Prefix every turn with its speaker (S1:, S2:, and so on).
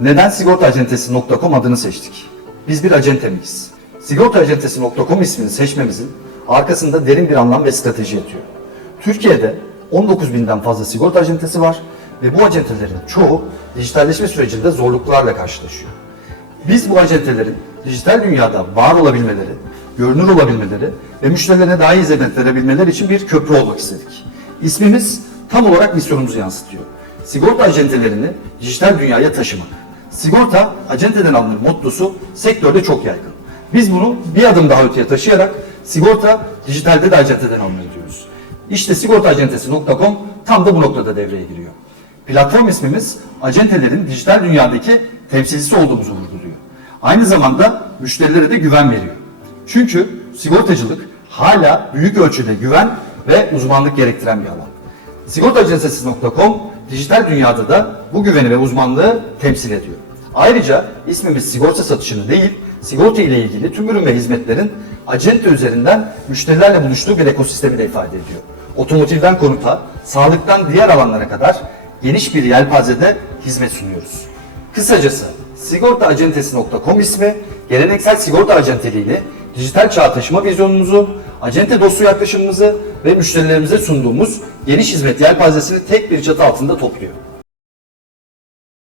S1: Neden sigortaacentesi.com adını seçtik? Biz bir acente miyiz? Sigortaacentesi.com ismini seçmemizin arkasında derin bir anlam ve strateji yatıyor. Türkiye'de 19 binden fazla sigorta acentesi var ve bu acentelerin çoğu dijitalleşme sürecinde zorluklarla karşılaşıyor. Biz bu acentelerin dijital dünyada var olabilmeleri, görünür olabilmeleri ve müşterilerine daha iyi hizmet verebilmeleri için bir köprü olmak istedik. İsmimiz tam olarak misyonumuzu yansıtıyor. Sigorta acentelerini dijital dünyaya taşımak. Sigorta acenteden alınır mottosu sektörde çok yaygın. Biz bunu bir adım daha öteye taşıyarak sigorta dijitalde de acenteden alınır diyoruz. İşte sigortaacentesi.com tam da bu noktada devreye giriyor. Platform ismimiz acentelerin dijital dünyadaki temsilcisi olduğumuzu vurguluyor. Aynı zamanda müşterilere de güven veriyor. Çünkü sigortacılık hala büyük ölçüde güven ve uzmanlık gerektiren bir alan. Sigortaacentesi.com dijital dünyada da bu güveni ve uzmanlığı temsil ediyor. Ayrıca ismimiz sigorta satışını değil, sigorta ile ilgili tüm ürün ve hizmetlerin acente üzerinden müşterilerle buluştuğu bir ekosistemi de ifade ediyor. Otomotivden konuta, sağlıktan diğer alanlara kadar geniş bir yelpazede hizmet sunuyoruz. Kısacası sigortaacentesi.com ismi geleneksel sigorta acenteliğiyle dijital çağ taşıma vizyonumuzu, acente dostu yaklaşımımızı ve müşterilerimize sunduğumuz geniş hizmet yelpazesini tek bir çatı altında topluyor.